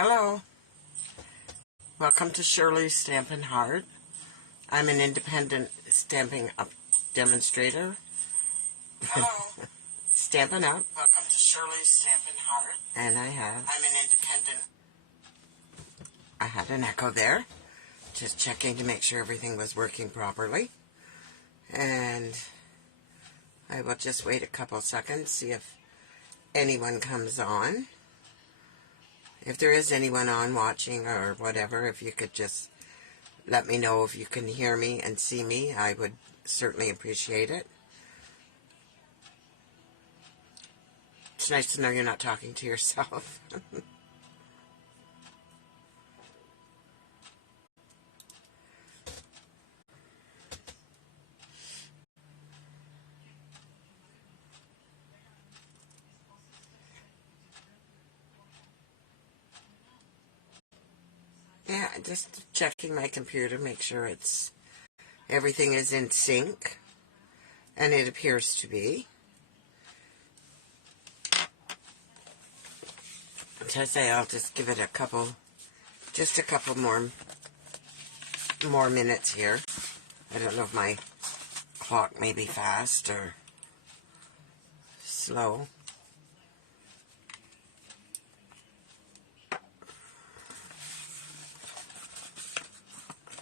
Hello. Welcome to Shirley's Stampin' Heart. I'm an independent stamping up demonstrator. Hello. Stampin' Up. Welcome to Shirley's Stampin' Heart. And I'm an independent. I had an echo there. Just checking to make sure everything was working properly. And I will just wait a couple seconds, see if anyone comes on. If there is anyone on watching or whatever, if you could just let me know if you can hear me and see me, I would certainly appreciate it. It's nice to know you're not talking to yourself. Yeah, just checking my computer, make sure everything is in sync, and it appears to be. As I say, I'll just give it a couple more minutes here. I don't know if my clock may be fast or slow.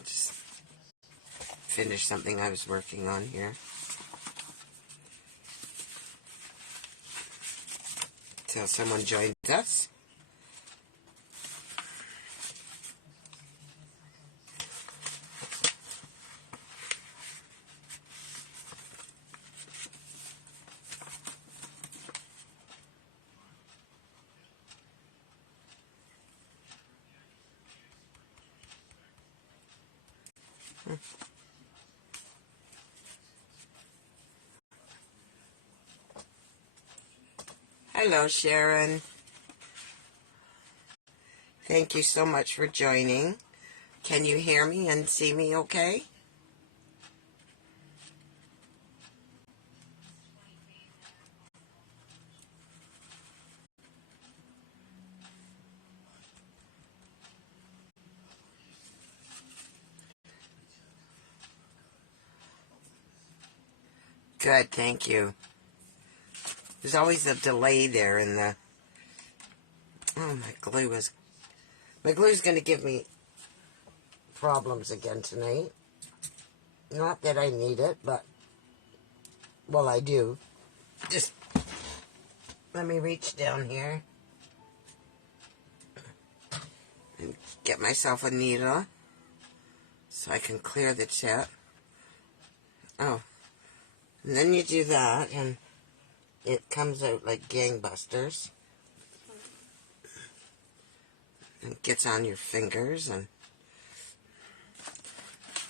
Just finish something I was working on here. Till someone joins us. Hello, Sharon. Thank you so much for joining. Can you hear me and see me okay? Good, thank you. There's always a delay there in the... Oh, my glue's going to give me problems again tonight. Not that I need it, but... Well, I do. Just... Let me reach down here. And get myself a needle. So I can clear the tip. Oh. And then you do that, and it comes out like gangbusters. And gets on your fingers, and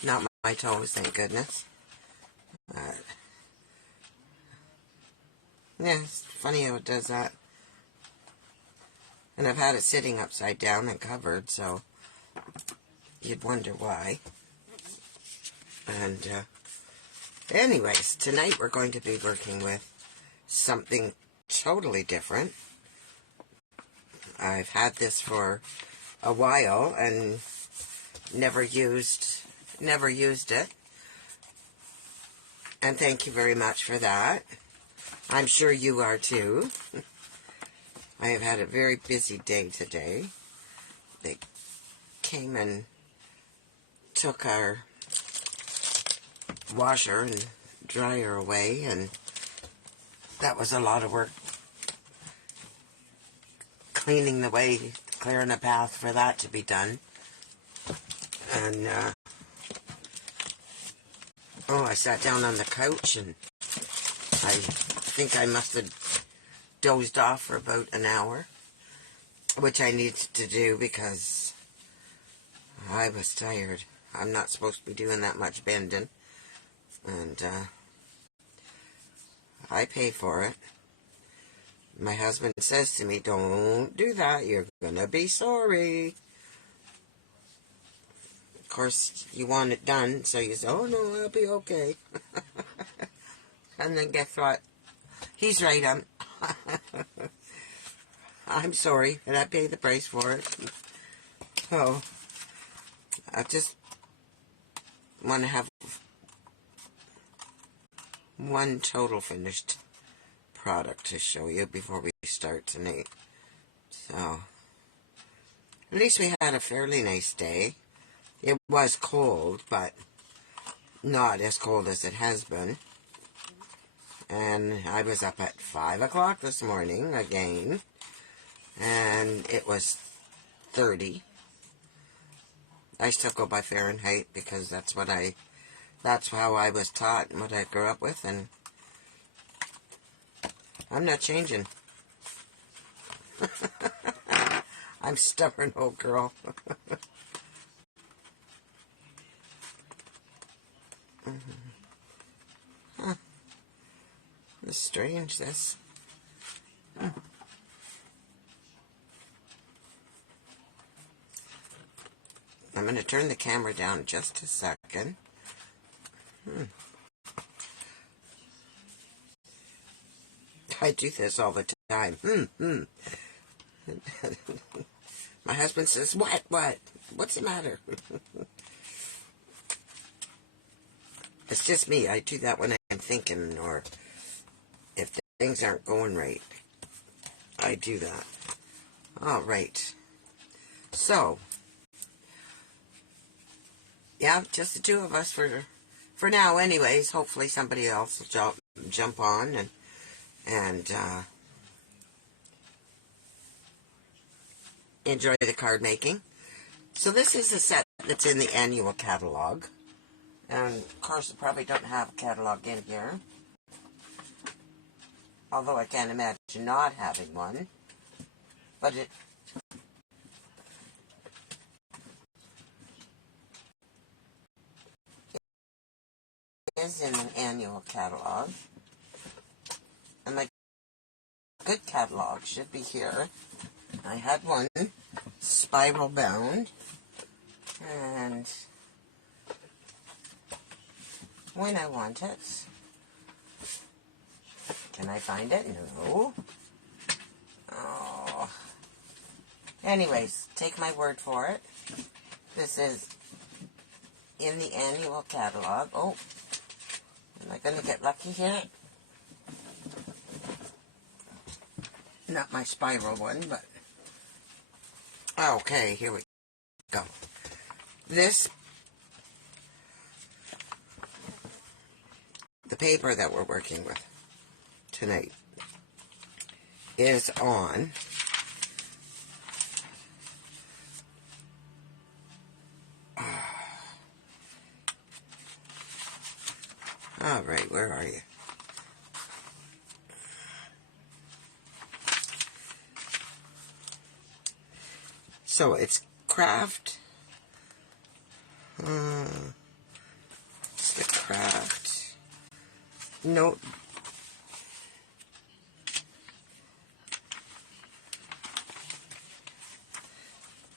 not my toes, thank goodness. Yeah, it's funny how it does that. And I've had it sitting upside down and covered, so you'd wonder why. And anyways, tonight we're going to be working with something totally different. I've had this for a while and never used it. And thank you very much for that. I'm sure you are too. I have had a very busy day today. They came and took our washer and dryer away, and that was a lot of work. Cleaning the way, clearing a path for that to be done. And, I sat down on the couch, and I think I must have dozed off for about an hour, which I needed to do because I was tired. I'm not supposed to be doing that much bending, and I pay for it. My husband says to me, don't do that, you're gonna be sorry. Of course, you want it done, so you say, oh no, I'll be okay. And then guess what? He's right, I'm sorry, and I paid the price for it. So, I just want to have one total finished product to show you before we start tonight. So, at least we had a fairly nice day. It was cold, but not as cold as it has been. And I was up at 5 o'clock this morning again, and it was 30. I still go by Fahrenheit because that's how I was taught and what I grew up with, and I'm not changing. I'm stubborn old girl. Huh. It's strange, this. I'm going to turn the camera down just a second. I do this all the time. My husband says, what? What's the matter? It's just me. I do that when I'm thinking, or if things aren't going right. I do that. All right. So, yeah, just the two of us for now anyways. Hopefully somebody else will jump on and enjoy the card making. So this is a set that's in the annual catalog. And of course I probably don't have a catalog in here. Although I can't imagine not having one. But it is in an annual catalog. And my good catalog should be here. I had one spiral bound. And when I want it, can I find it? No. Oh. Anyways, take my word for it. This is in the annual catalog. Oh, am I going to get lucky here? Not my spiral one, but... Okay, here we go. The paper that we're working with tonight is on all right, where are you? So it's Kraft. It's the Kraft note.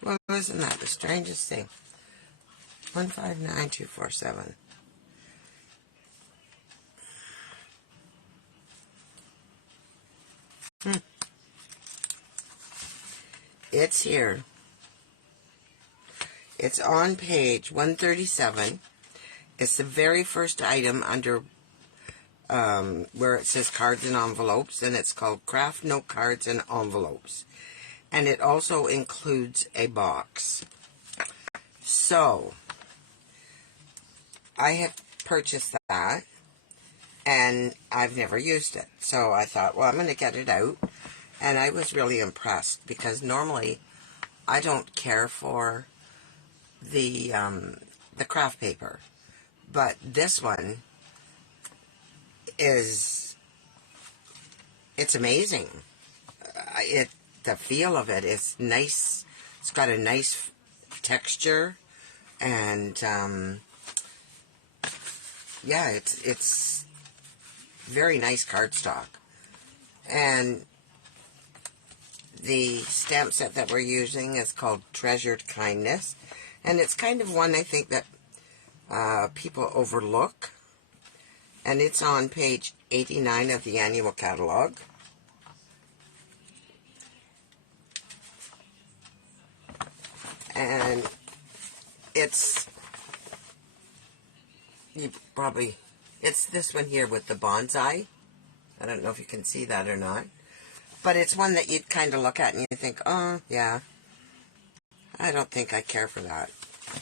Well, isn't that the strangest thing? 159247. It's here. It's on page 137. It's the very first item under where it says cards and envelopes, and it's called Kraft Note Cards and Envelopes. And it also includes a box. So, I have purchased that, and I've never used it. So I thought, well, I'm going to get it out. And I was really impressed, because normally I don't care for the craft paper. But this one it's amazing. The feel of it is nice. It's got a nice texture, and yeah, it's very nice cardstock. And the stamp set that we're using is called Treasured Kindness, and it's kind of one I think that people overlook, and it's on page 89 of the annual catalog. And it's, it's this one here with the bonsai. I don't know if you can see that or not. But it's one that you'd kind of look at and you think, oh, yeah, I don't think I care for that.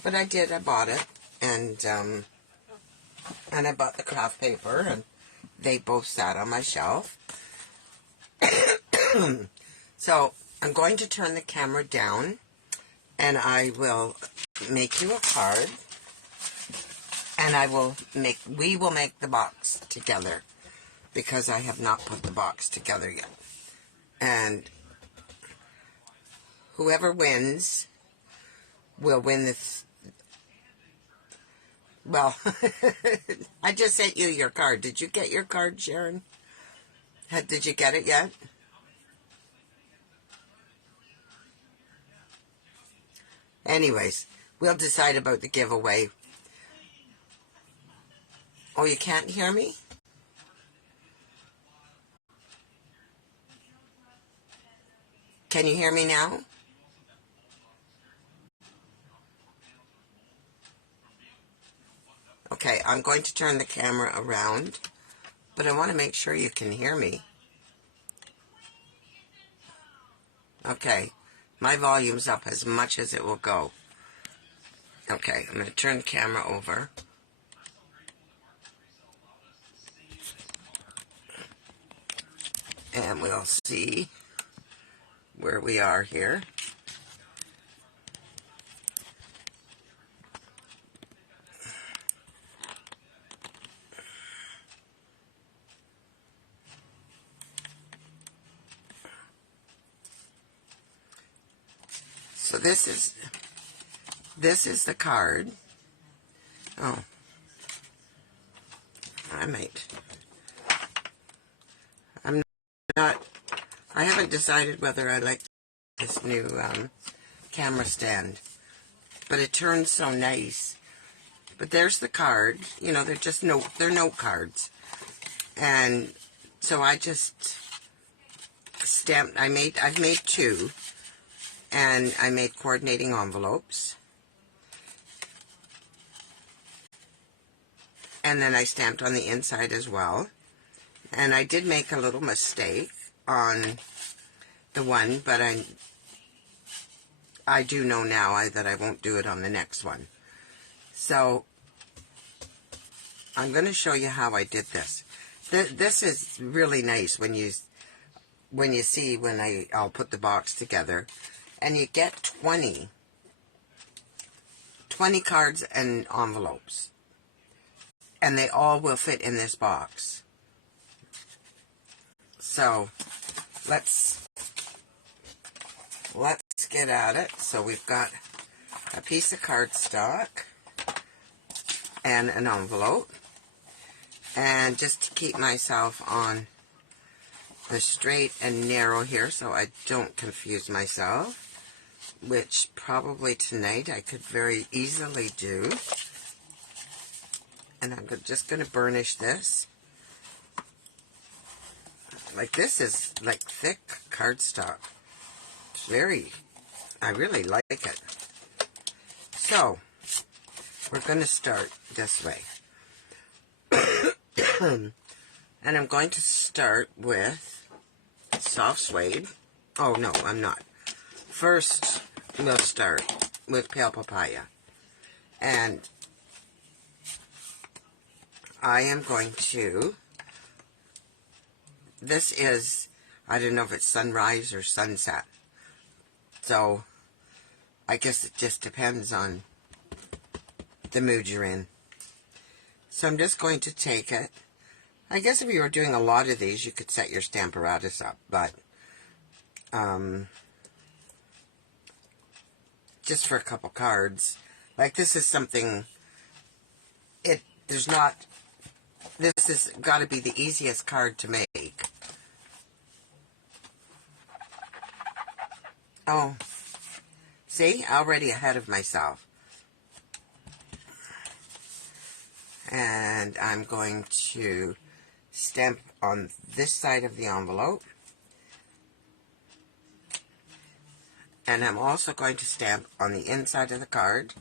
But I did, I bought it. And I bought the Kraft paper, and they both sat on my shelf. So I'm going to turn the camera down, and I will make you a card, and we will make the box together, because I have not put the box together yet. And whoever wins will win this. Well, I just sent you your card. Did you get your card, Sharon? Did you get it yet? Anyways, we'll decide about the giveaway. Oh, you can't hear me? Can you hear me now? Okay, I'm going to turn the camera around, but I want to make sure you can hear me. Okay, my volume's up as much as it will go. Okay, I'm going to turn the camera over. And we'll see where we are here. So this is the card. Oh, I haven't decided whether I like this new camera stand, but it turns so nice. But there's the card. You know, they're note cards. And so I just stamped, I've made two, and I made coordinating envelopes. And then I stamped on the inside as well. And I did make a little mistake on the one, but I do know now that I won't do it on the next one. So I'm going to show you how I did this. This is really nice when you see when I'll put the box together, and you get 20 cards and envelopes, and they all will fit in this box. So let's get at it. So we've got a piece of cardstock and an envelope, and just to keep myself on the straight and narrow here so I don't confuse myself, which probably tonight I could very easily do. And I'm just going to burnish this. Like, this is like thick cardstock. It's I really like it. So we're going to start this way. And I'm going to start with soft suede. Oh, no, I'm not. First, we'll start with pale papaya. And I am going to, this is, I don't know if it's sunrise or sunset. So, I guess it just depends on the mood you're in. So I'm just going to take it. I guess if you were doing a lot of these, you could set your Stamparatus up, but just for a couple cards. Like, this is something, this has got to be the easiest card to make. Oh, see, already ahead of myself. And I'm going to stamp on this side of the envelope. And I'm also going to stamp on the inside of the card.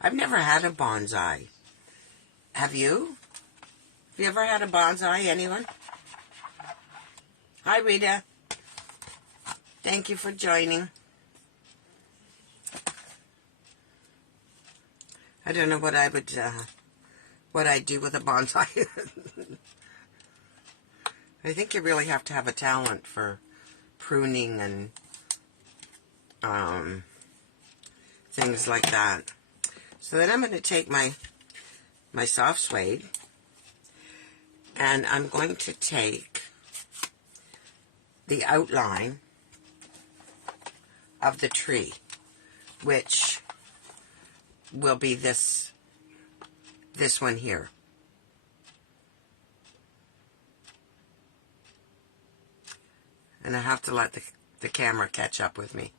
I've never had a bonsai. Have you? Have you ever had a bonsai, anyone? Hi, Rita. Thank you for joining. I don't know what I would, what I'd do with a bonsai. I think you really have to have a talent for pruning and things like that. So then I'm going to take my soft suede, and I'm going to take the outline of the tree, which will be this one here. And I have to let the camera catch up with me.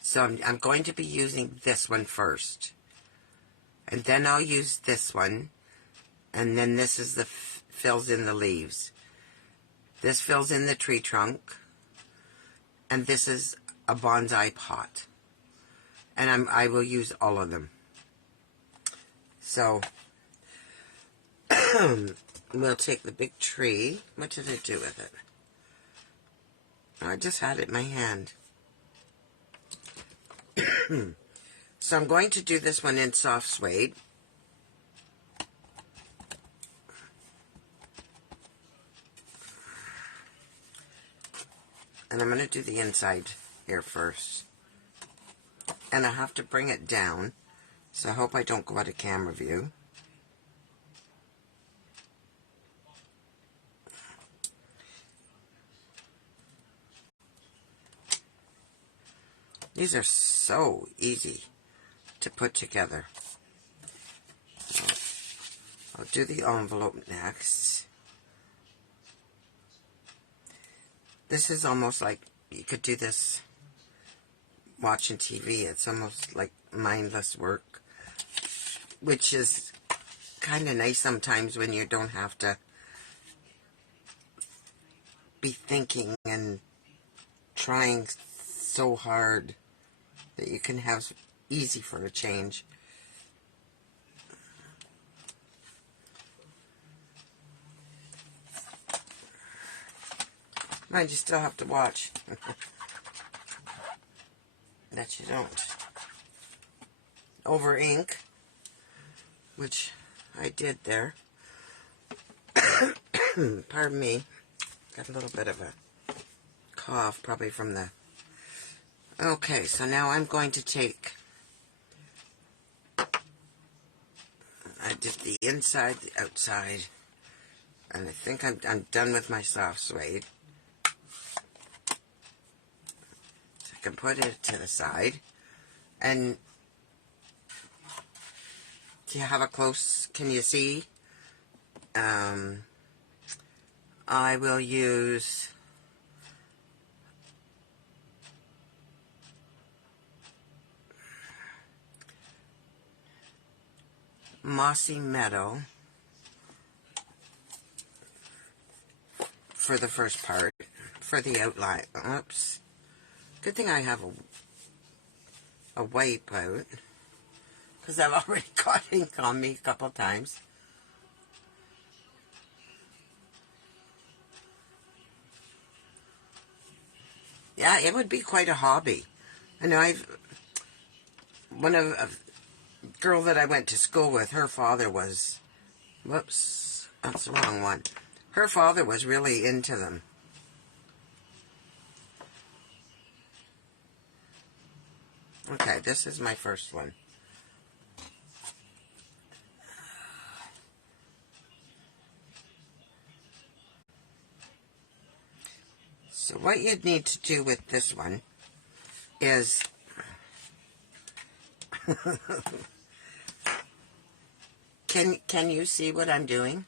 So I'm going to be using this one first. And then I'll use this one. And then this is the fills in the leaves. This fills in the tree trunk. And this is a bonsai pot. And I will use all of them. So we'll take the big tree. What did I do with it? I just had it in my hand. So I'm going to do this one in soft suede. And I'm going to do the inside here first. And I have to bring it down. So I hope I don't go out of camera view. These are so easy to put together. So I'll do the envelope next. This is almost like you could do this watching TV. It's almost like mindless work, which is kind of nice sometimes when you don't have to be thinking and trying so hard, that you can have easy for a change. Mind you still have to watch. That you don't over ink, which I did there. Pardon me. Got a little bit of a cough, probably from the... Okay, so now I'm going to take... I did the inside, the outside, and I think I'm done with my soft suede. So I can put it to the side. And do you have a close... Can you see? I will use... Mossy Meadow for the first part, for the outline. Oops. Good thing I have a wipe out, because I've already got ink on me a couple times. Yeah, it would be quite a hobby. I know one of a girl that I went to school with, her father was, whoops, that's the wrong one. Her father was really into them. Okay, this is my first one. So what you'd need to do with this one is can you see what I'm doing?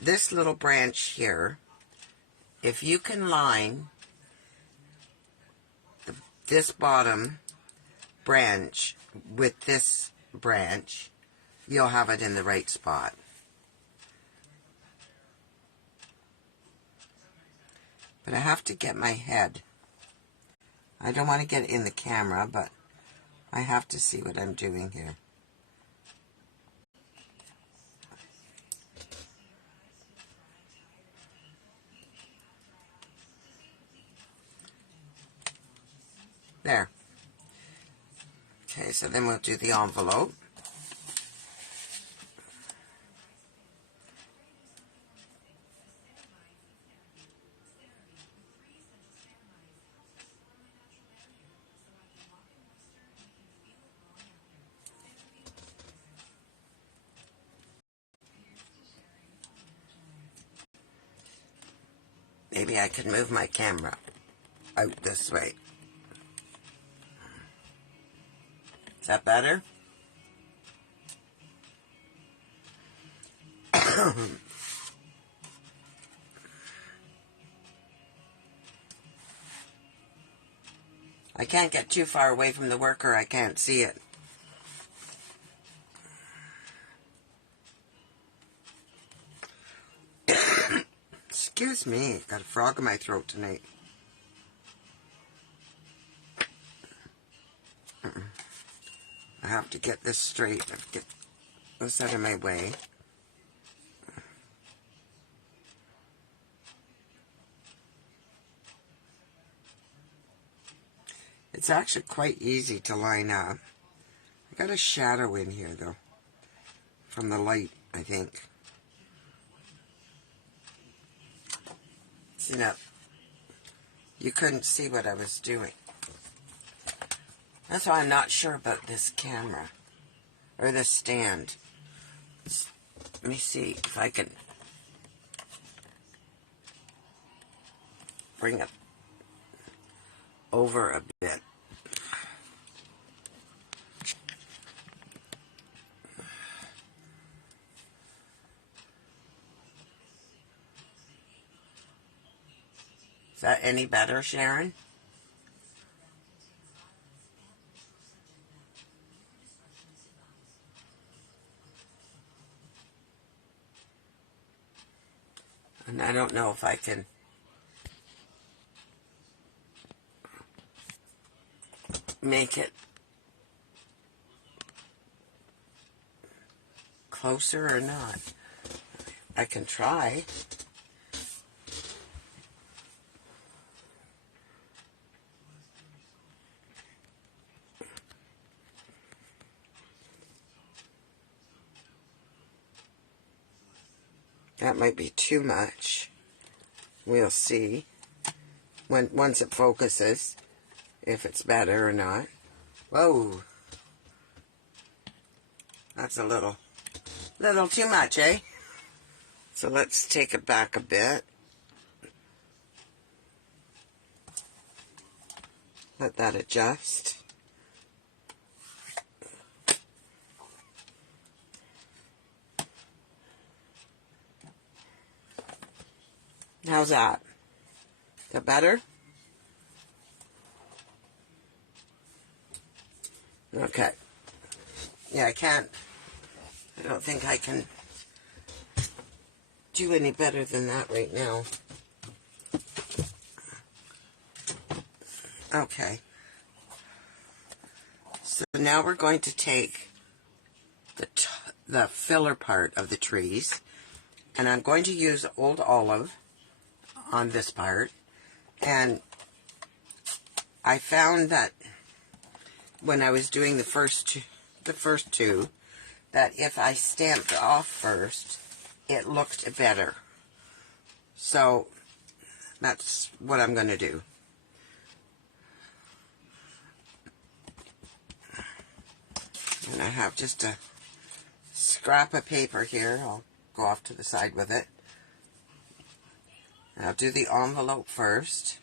This little branch here, if you can line this bottom branch with this branch, you'll have it in the right spot. But I have to get my head. I don't want to get in the camera, but I have to see what I'm doing here. There. Okay, so then we'll do the envelope. Maybe I could move my camera out this way. Is that better? I can't get too far away from the worker. I can't see it. Excuse me. Got a frog in my throat tonight. I have to get this straight. I have to get this out of my way. It's actually quite easy to line up. I got a shadow in here though, from the light, I think. See now, you couldn't see what I was doing. That's why I'm not sure about this camera, or this stand. Let me see if I can bring it over a bit. Is that any better, Sharon? And I don't know if I can make it closer or not. I can try. That might be too much. We'll see once it focuses if it's better or not. Whoa. That's a little too much, eh? So let's take it back a bit. Let that adjust. How's that? Is that better? Okay. Yeah, I don't think I can do any better than that right now. Okay. So now we're going to take the filler part of the trees, and I'm going to use Old Olive on this part. And I found that when I was doing the first two, that if I stamped off first, it looked better. So that's what I'm going to do. And I have just a scrap of paper here. I'll go off to the side with it. And I'll do the envelope first.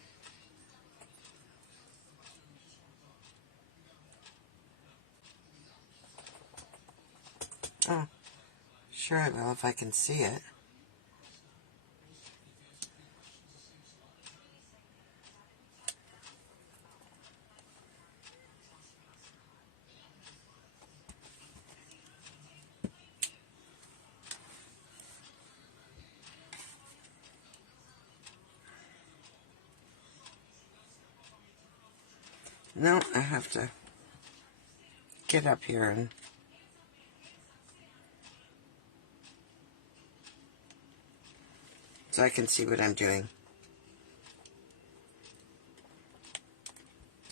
Oh, sure I will if I can see it. No, I have to get up here and so I can see what I'm doing.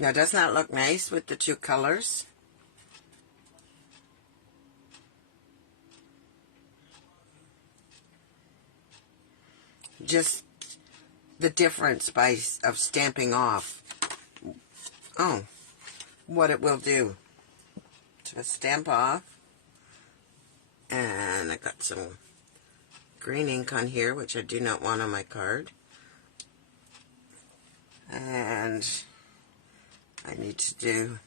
Now, doesn't that look nice with the two colors? Just the difference of Stamping Off. Oh, what it will do. So stamp off. And I got some green ink on here, which I do not want on my card. And I need to do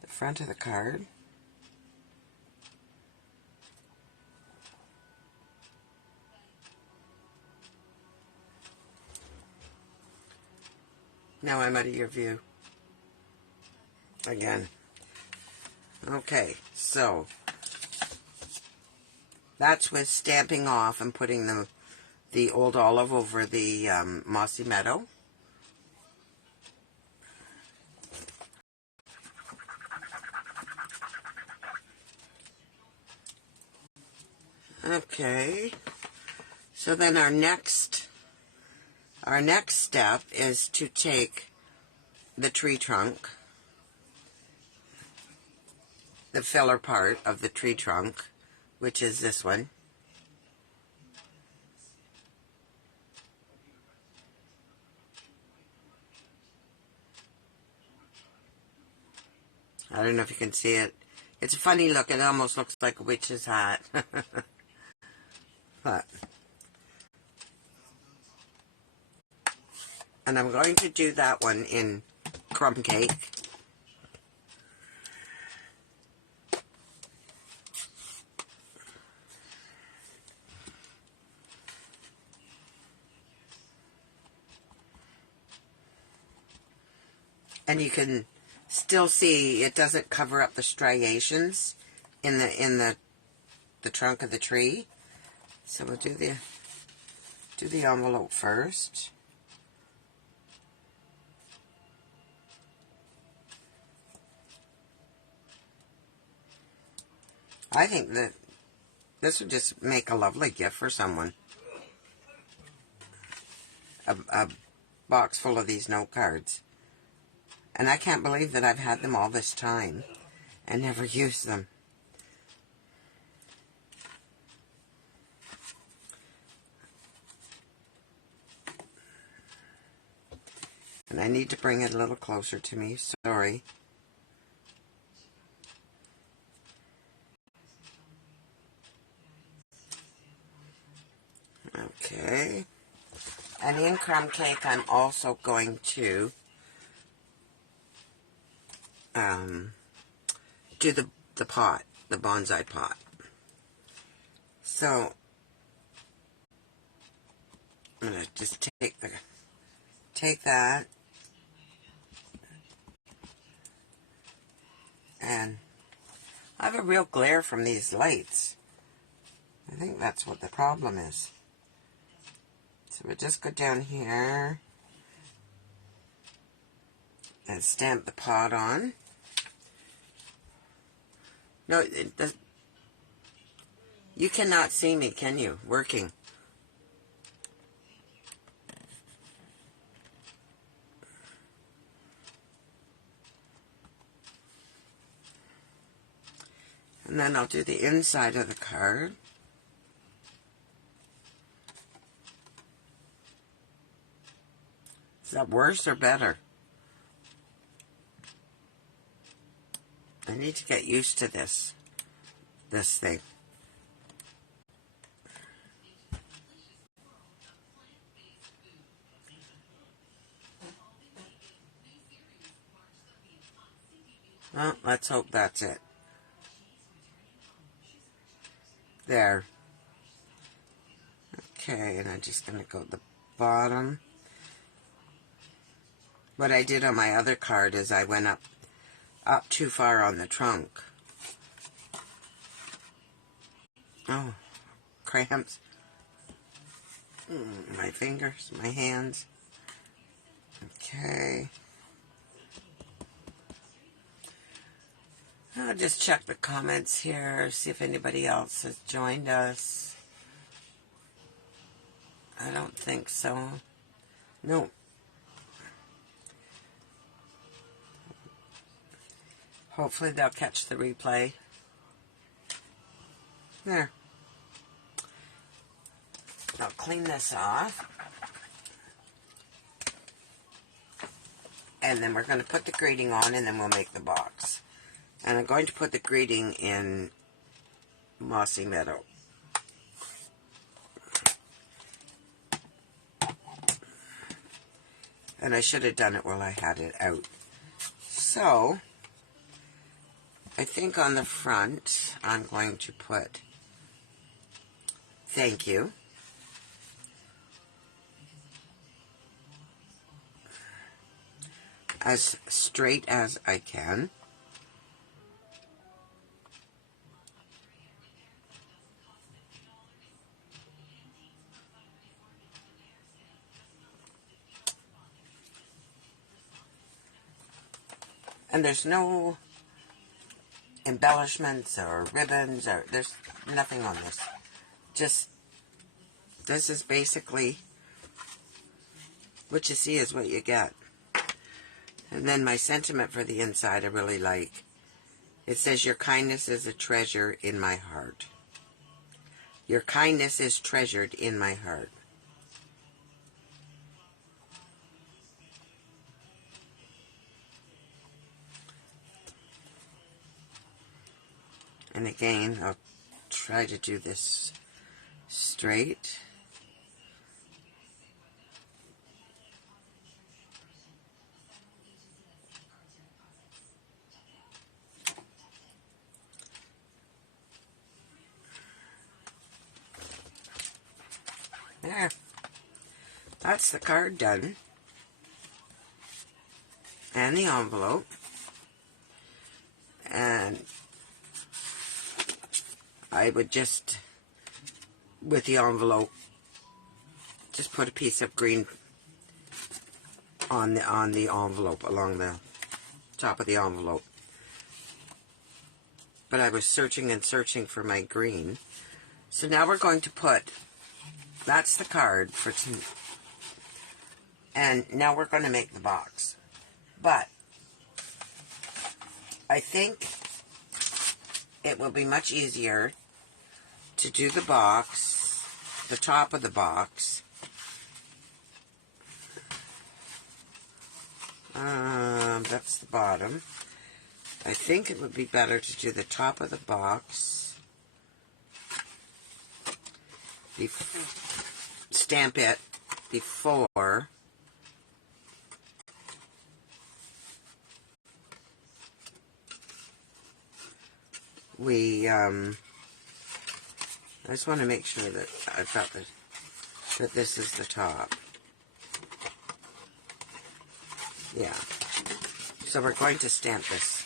the front of the card. Now I'm out of your view. Again. Okay, so that's with Stamping Off and putting the old olive over the mossy meadow. Okay, so then our next step is to take the tree trunk, the filler part of the tree trunk, which is this one. I don't know if you can see it. It's a funny look. It almost looks like a witch's hat. But, and I'm going to do that one in crumb cake. And you can still see it doesn't cover up the striations in the trunk of the tree. So we'll do the envelope first. I think that this would just make a lovely gift for someone. A box full of these note cards. And I can't believe that I've had them all this time and never used them. And I need to bring it a little closer to me. Sorry. Okay. And in crumb cake, I'm also going to do the pot, the bonsai pot. So I'm going to just take that and I have a real glare from these lights. I think that's what the problem is. So we'll just go down here and stamp the pot on. No, you cannot see me, can you? Working. And then I'll do the inside of the card. Is that worse or better? I need to get used to this thing. Well, let's hope that's it. There. Okay, and I'm just going to go to the bottom. What I did on my other card is I went up too far on the trunk. Oh, cramps. My fingers, my hands. Okay. I'll just check the comments here, see if anybody else has joined us. I don't think so. No. Hopefully they'll catch the replay. There. I'll clean this off. And then we're going to put the greeting on, and then we'll make the box. And I'm going to put the greeting in Mossy Meadow. And I should have done it while I had it out. So, I think on the front, I'm going to put thank you. As straight as I can. And there's no embellishments or ribbons, or there's nothing on this. Just, this is basically what you see is what you get. And then my sentiment for the inside I really like. It says, your kindness is a treasure in my heart. Your kindness is treasured in my heart. And again, I'll try to do this straight. There. That's the card done. And the envelope. And I would just, with the envelope, just put a piece of green on the envelope, along the top of the envelope. But I was searching and searching for my green. So now we're going to put, that's the card for tonight. And now we're going to make the box. But I think it will be much easier to do the box, the top of the box. That's the bottom. I think it would be better to do the top of the box. Stamp it before we, I just want to make sure that I've got that this is the top. Yeah. So we're going to stamp this.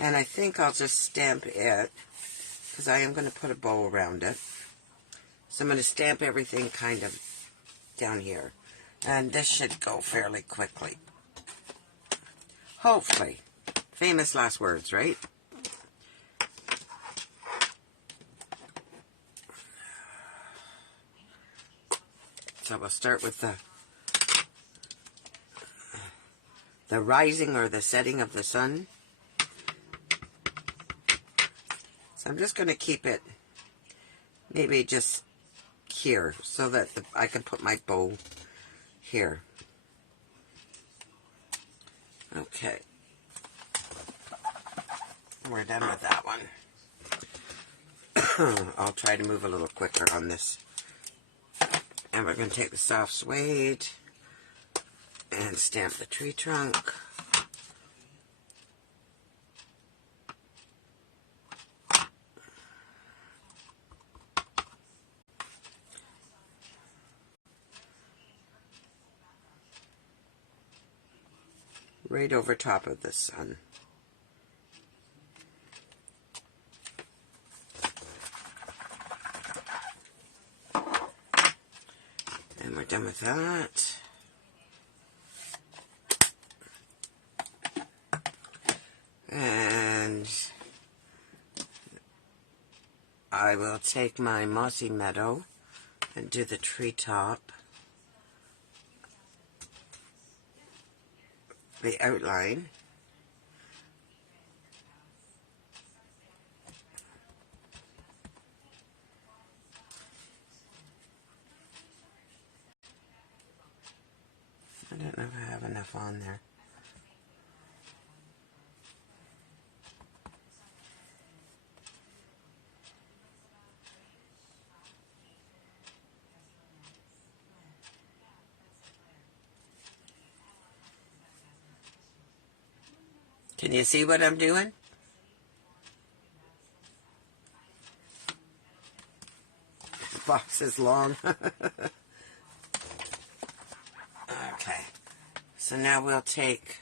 And I think I'll just stamp it, because I am going to put a bow around it. So I'm going to stamp everything kind of down here. And this should go fairly quickly. Hopefully. Famous last words, right? So we'll start with the rising or the setting of the sun. So I'm just going to keep it maybe just here so that I can put my bow here. Okay. We're done with that one. I'll try to move a little quicker on this. And we're going to take the soft suede and stamp the tree trunk. Right over top of the sun. And we're done with that. And And I will take my mossy meadow and do the treetop, the outline. I don't know if I have enough on there. Can you see what I'm doing? The box is long. Okay. So now we'll take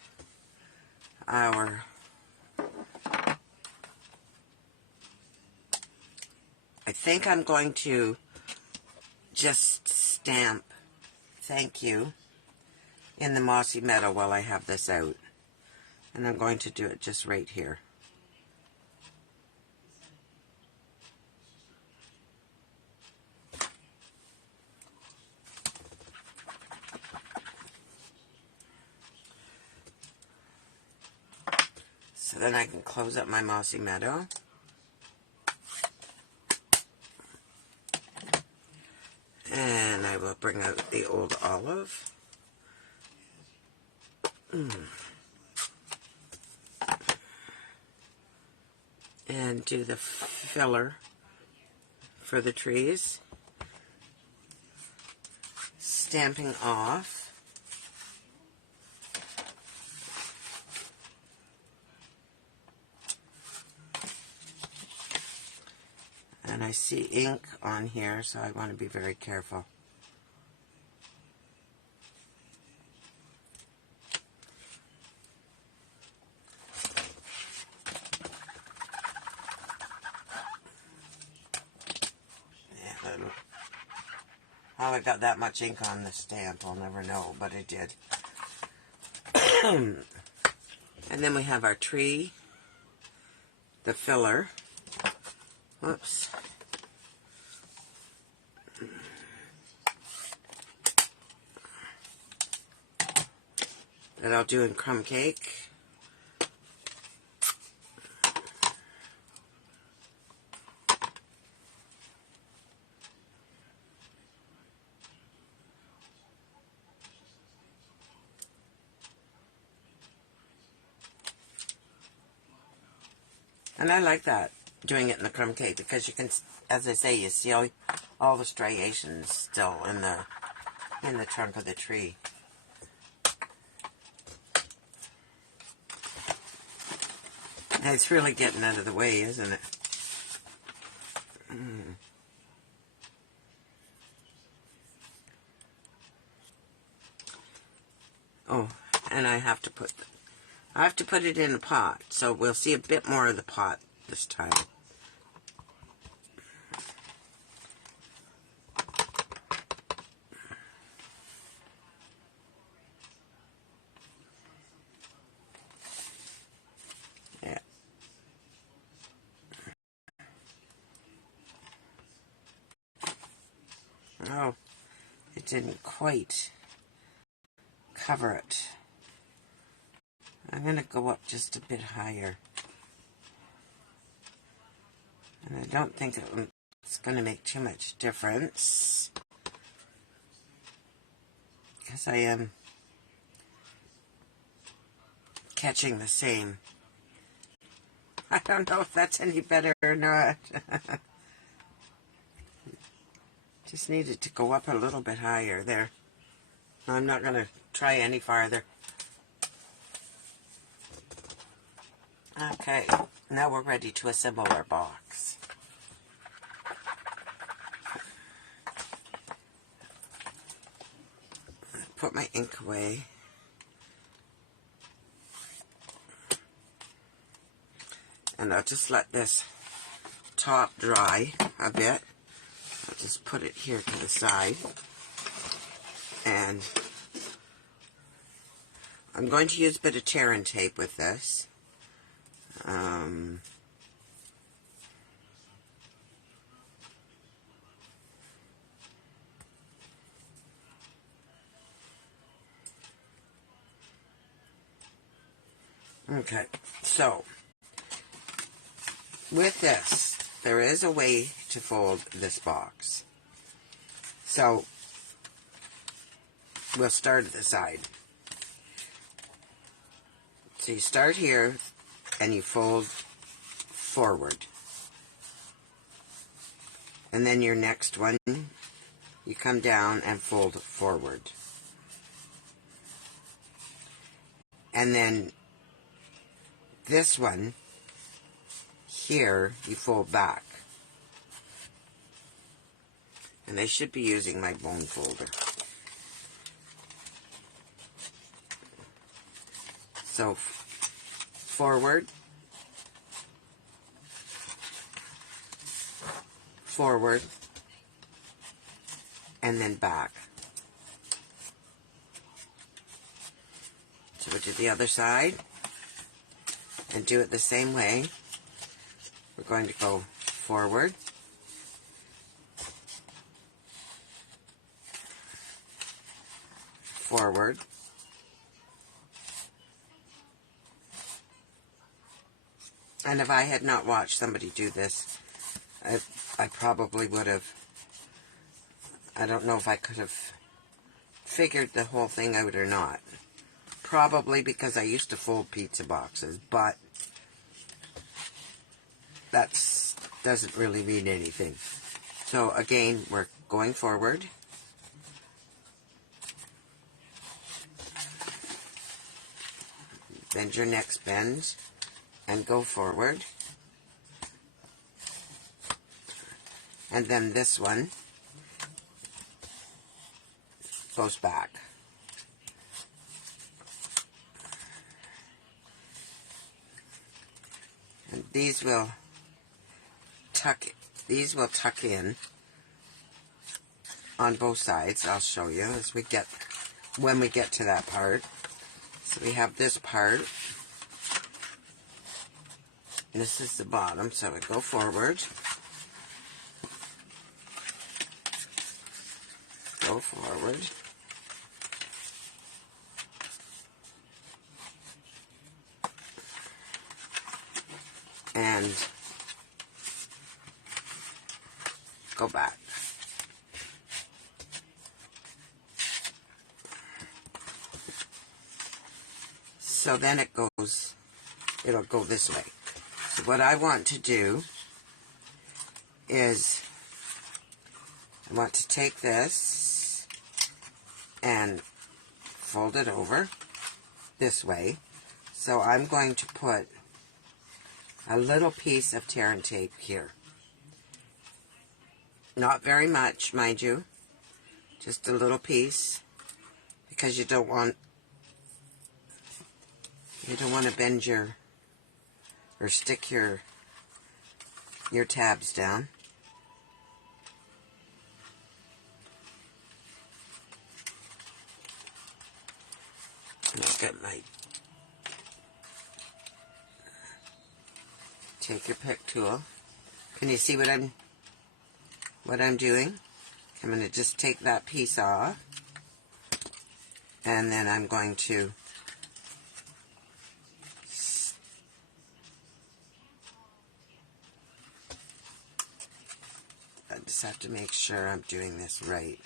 our I think I'm going to just stamp "Thank you" in the mossy meadow while I have this out. And I'm going to do it just right here. So then I can close up my mossy meadow. And I will bring out the old olive. And do the filler for the trees. Stamping off. And I see ink on here, so I want to be very careful. How I got that much ink on the stamp, I'll never know, but I did. And then we have our tree, the filler. Whoops. That I'll do in crumb cake. And I like that, doing it in the crumb cake, because you can, as I say, you see all the striations still in the trunk of the tree. And it's really getting out of the way, isn't it? Oh, and I have to put it in a pot, so we'll see a bit more of the pot this time. Yeah. Oh, it didn't quite cover it. I'm going to go up just a bit higher. And I don't think it's going to make too much difference, because I am catching the same. I don't know if that's any better or not. Just needed to go up a little bit higher there. I'm not going to try any farther. Okay, now we're ready to assemble our box. Put my ink away. And I'll just let this top dry a bit. I'll just put it here to the side. And I'm going to use a bit of tear and tape with this. Okay, so with this, there is a way to fold this box. So we'll start at the side. So you start here and you fold forward. And then your next one, you come down and fold forward. And then this one here, you fold back. And I should be using my bone folder. So forward, forward, and then back. So we'll do the other side and do it the same way. We're going to go forward, forward, and if I had not watched somebody do this, I probably would have, I don't know if I could have figured the whole thing out or not. Probably because I used to fold pizza boxes, but that doesn't really mean anything. So again, we're going forward. Bend your next bend and go forward. And then this one goes back. And these will tuck in on both sides. I'll show you as when we get to that part. So we have this part. This is the bottom, so we go forward. Go forward. And go back. So then it'll go this way. So what I want to do is I want to take this and fold it over this way. So I'm going to put a little piece of tear and tape here. Not very much, mind you. Just a little piece, because you don't want to bend or stick your tabs down. Look at my, take your pick tool. Can you see what I'm doing? I'm going to just take that piece off, and then I'm going to I just have to make sure I'm doing this right.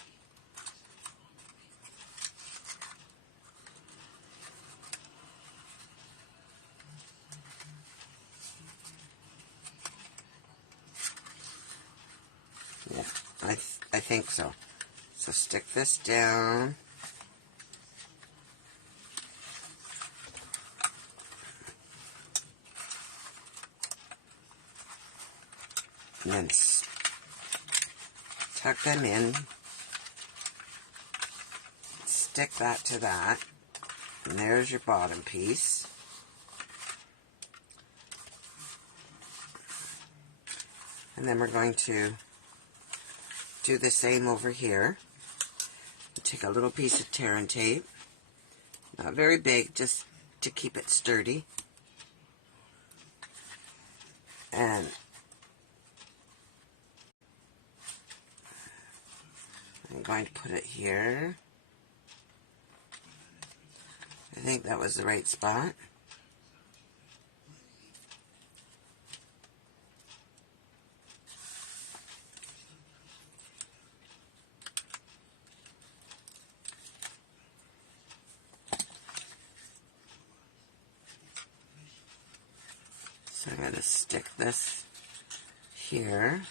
Yeah, I think so. So stick this down. And then tuck them in. Stick that to that. And there's your bottom piece. And then we're going to do the same over here. Take a little piece of tear and tape. Not very big, just to keep it sturdy. And I'm going to put it here. I think that was the right spot. So I'm going to stick this here.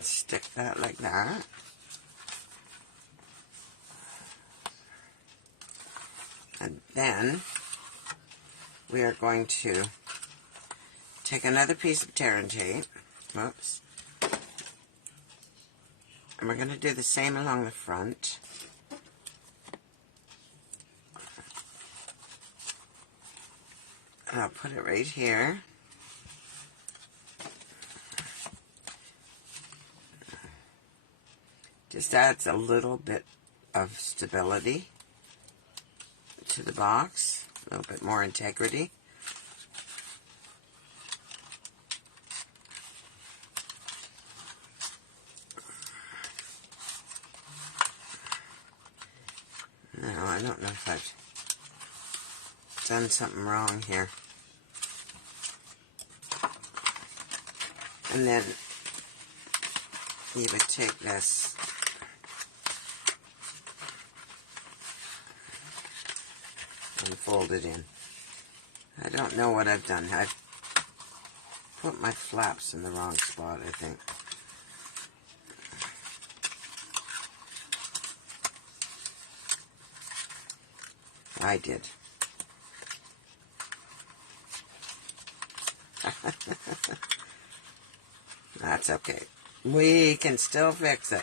Stick that like that. And then we are going to take another piece of tear and tape. Whoops. And we're going to do the same along the front. And I'll put it right here. Just adds a little bit of stability to the box, a little bit more integrity. Now, I don't know if I've done something wrong here. And then you would take this and fold it in. I don't know what I've done. I've put my flaps in the wrong spot, I think. I did. That's okay. We can still fix it.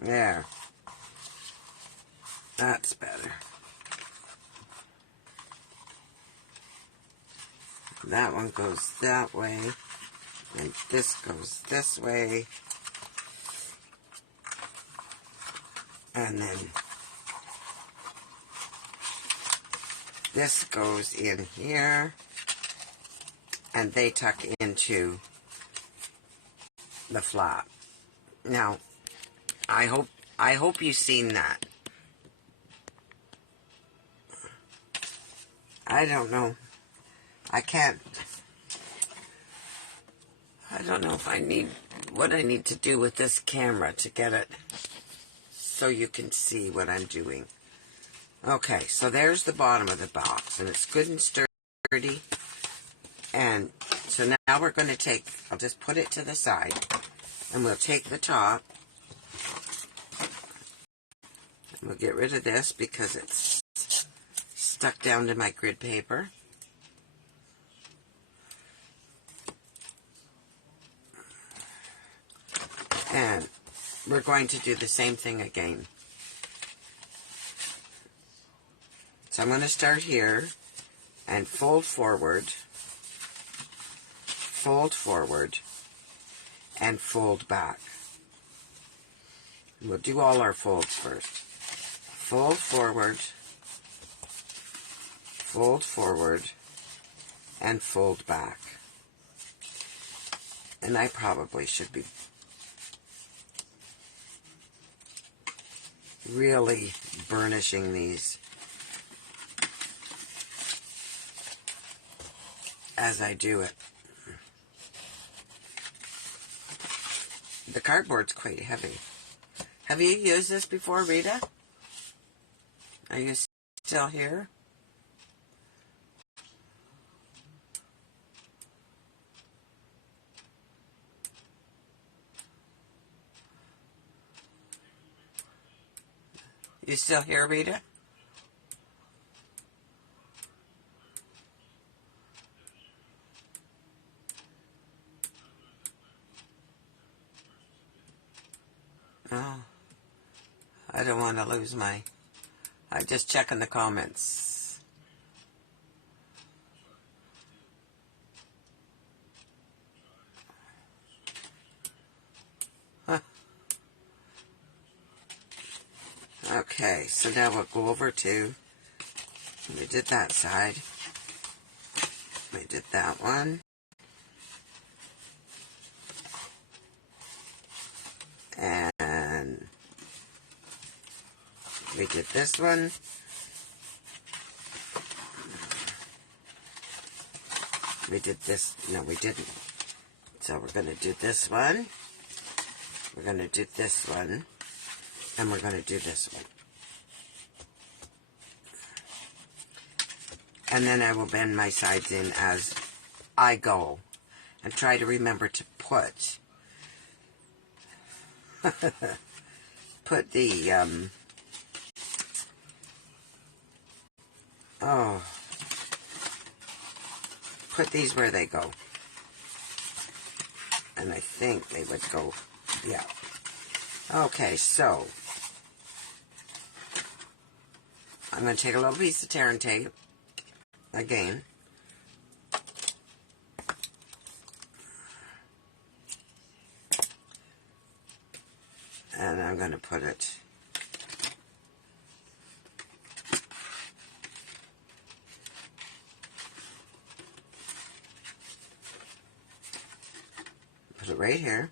There. That's better. That one goes that way, and this goes this way, and then this goes in here, and they tuck into the flap. Now, I hope you've seen that. I don't know. I don't know if I need, what I need to do with this camera to get it so you can see what I'm doing. Okay, so there's the bottom of the box, and it's good and sturdy. And so now we're going to take, I'll just put it to the side, and we'll take the top, and we'll get rid of this because it's stuck down to my grid paper. And we're going to do the same thing again. So I'm going to start here and fold forward, and fold back. We'll do all our folds first. Fold forward, and fold back. And I probably should be really burnishing these as I do it. The cardboard's quite heavy. Have you used this before, Rita? Are you still here? You still here, Rita? Oh, I don't want to lose my... I'm just checking the comments. Huh. Okay, so now we'll go over to... We did that side. We did that one. And we did this one. We did this. No, we didn't. So we're going to do this one. We're going to do this one. And we're going to do this one. And then I will bend my sides in as I go. And try to remember to put put the put these where they go. And I think they would go, yeah. Okay, so I'm going to take a little piece of tear and tape again. And I'm going to put it right here.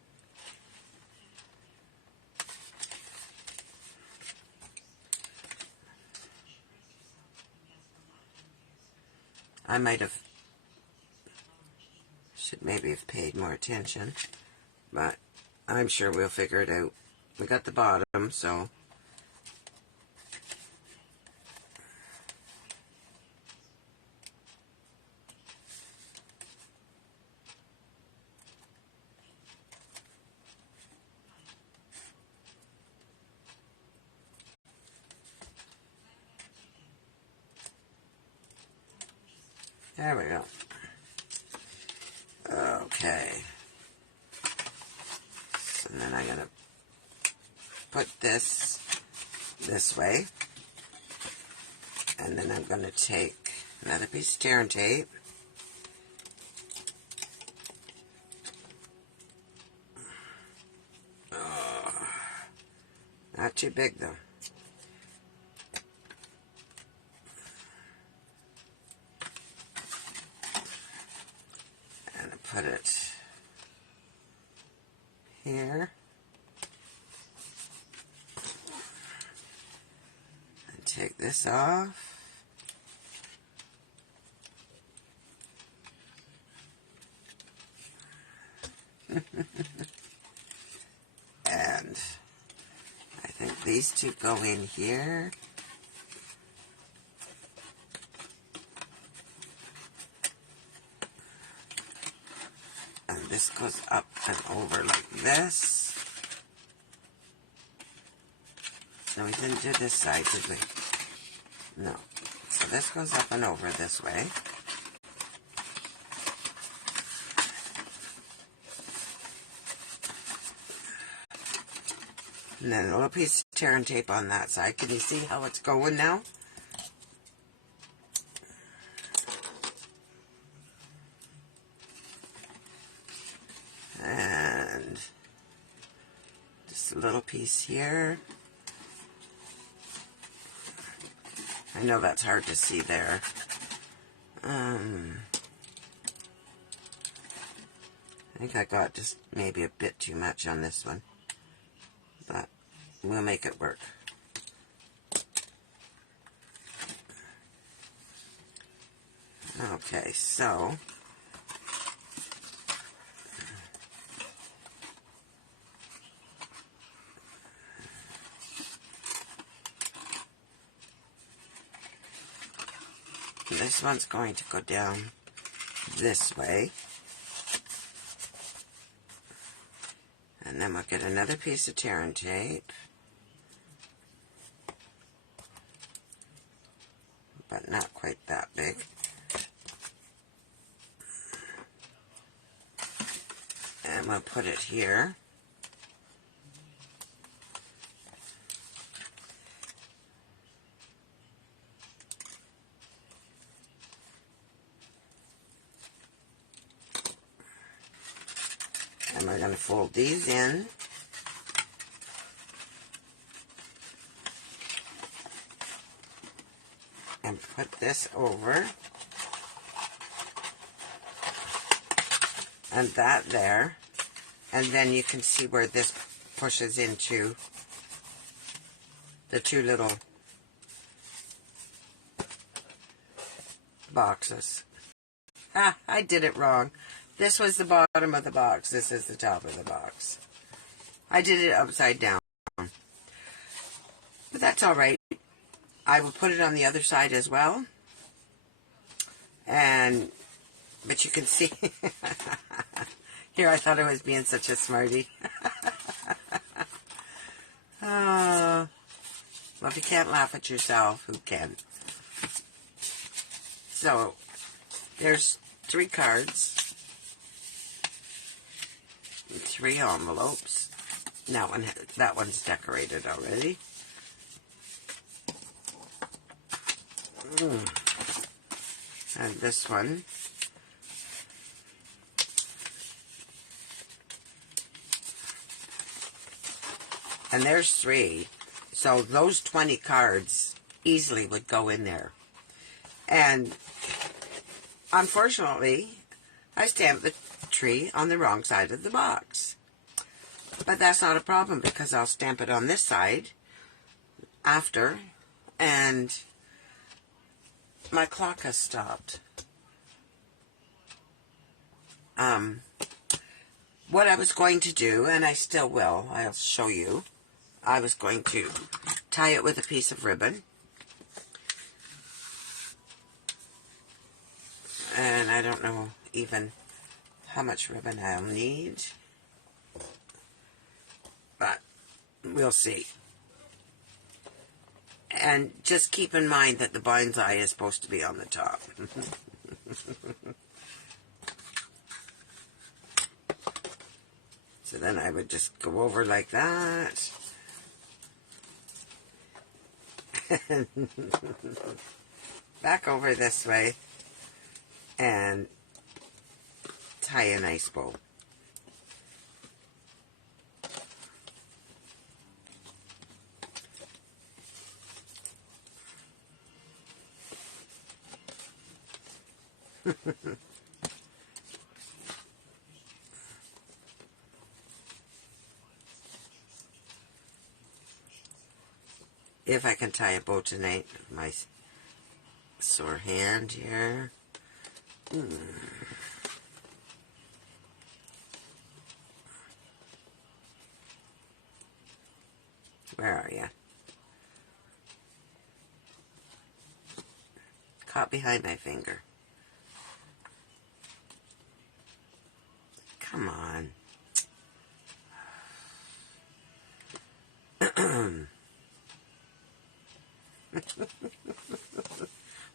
I might have, should maybe have paid more attention, but I'm sure we'll figure it out. We got the bottom, so there we go. Okay. And then I'm going to put this way. And then I'm going to take another piece of tear and tape. Not too big though. And I put it here. And take this off. And I think these two go in here. And this goes up and over like this. So we didn't do this side, did we? No. So this goes up and over this way. And then a little piece of tear and tape on that side. Can you see how it's going now? And just a little piece here. I know that's hard to see there. I think I got just maybe a bit too much on this one. But we'll make it work. Okay, so this one's going to go down this way. And then we'll get another piece of tear and tape. But not quite that big. And we'll put it here. going to fold these in. And put this over. And that there. And then you can see where this pushes into the two little boxes. Ah, I did it wrong. This was the bottom of the box. This is the top of the box. I did it upside down. But that's all right. I will put it on the other side as well. But you can see. Here, I thought I was being such a smarty. Oh. Well, if you can't laugh at yourself, who can? So, there's 3 cards. 3 envelopes. That one's decorated already. And this one. And there's 3. So those 20 cards easily would go in there. And unfortunately, I stamped the tree on the wrong side of the box. But that's not a problem because I'll stamp it on this side after. And my clock has stopped. What I was going to do, and I still will, I'll show you. I was going to tie it with a piece of ribbon. And I don't know even how much ribbon I'll need. But we'll see. And just keep in mind that the bind's eye is supposed to be on the top. So then I would just go over like that. Back over this way. And tie a nice bow. If I can tie a bow tonight with my sore hand here. Where are you? Caught behind my finger. Come on.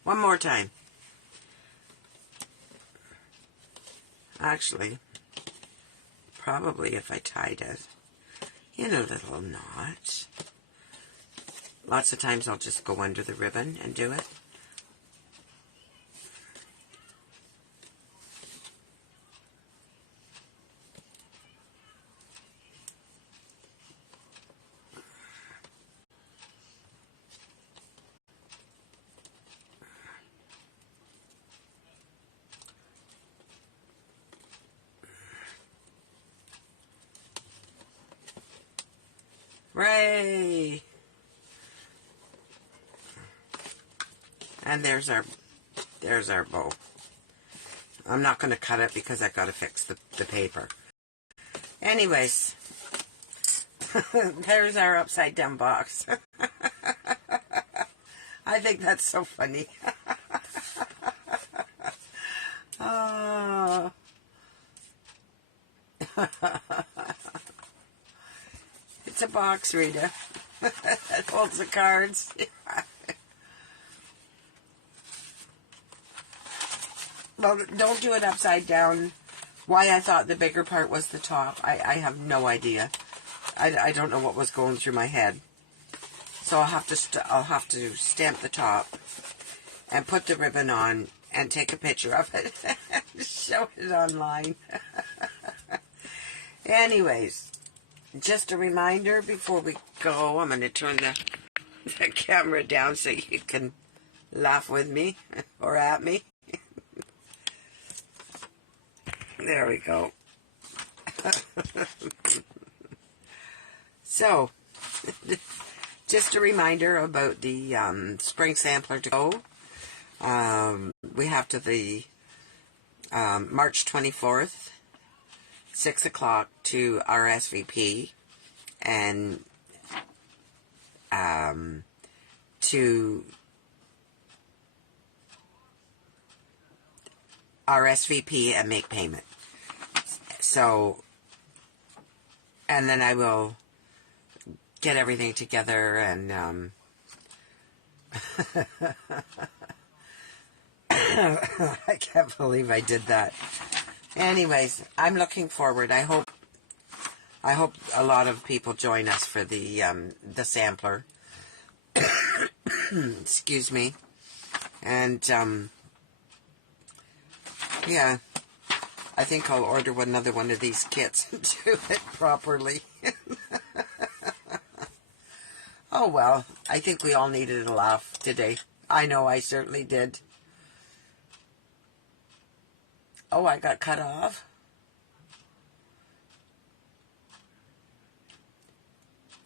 One more time. Actually, probably if I tied it in a little knot. Lots of times I'll just go under the ribbon and do it. Hooray! And there's our bow. I'm not going to cut it because I got to fix the paper. Anyways, there's our upside down box. I think that's so funny. Oh. It's a box, Rita. It holds the cards. Well, don't do it upside down. Why I thought the bigger part was the top, I have no idea. I don't know what was going through my head. So I'll have to stamp the top and put the ribbon on and take a picture of it and show it online. Anyways, just a reminder before we go, I'm going to turn the camera down so you can laugh with me or at me. There we go. So, just a reminder about the spring sampler to go. We have to the March 24th, 6 o'clock to RSVP and to RSVP and make payment. So, and then I will get everything together and I can't believe I did that. Anyways, I'm looking forward. I hope a lot of people join us for the sampler. Excuse me. And yeah, I think I'll order another one of these kits and do it properly. Oh well, I think we all needed a laugh today. I know I certainly did. Oh, I got cut off.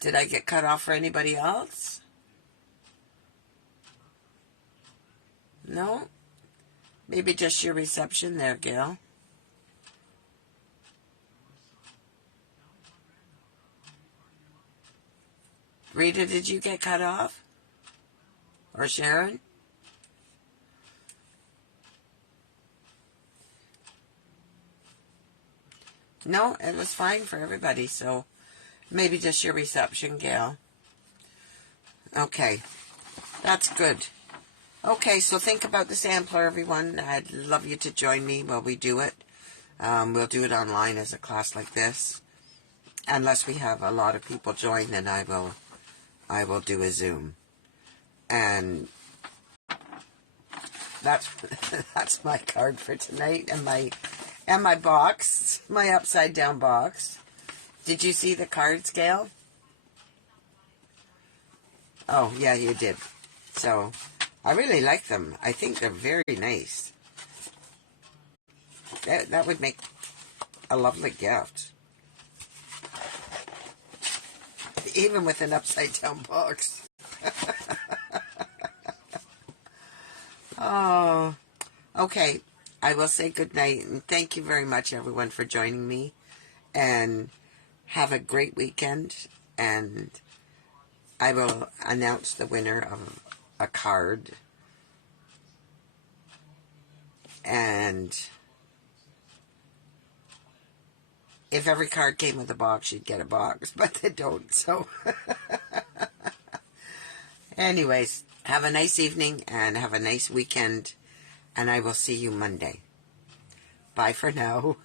Did I get cut off for anybody else? No? Maybe just your reception there, Gail. Rita, did you get cut off? Or Sharon? No, it was fine for everybody, so maybe just your reception, Gail. Okay, that's good. Okay, so think about the sampler, everyone. I'd love you to join me while we do it. We'll do it online as a class like this. Unless we have a lot of people join, then I will do a Zoom. And that's my card for tonight and my box, my upside down box. Did you see the cards, Gail? Oh, yeah, you did. So, I really like them. I think they're very nice. That would make a lovely gift. Even with an upside down box. Oh, okay. I will say good night and thank you very much, everyone, for joining me. And have a great weekend. And I will announce the winner of a card. And if every card came with a box, you'd get a box. But they don't, so... Anyways, have a nice evening and have a nice weekend. And I will see you Monday. Bye for now.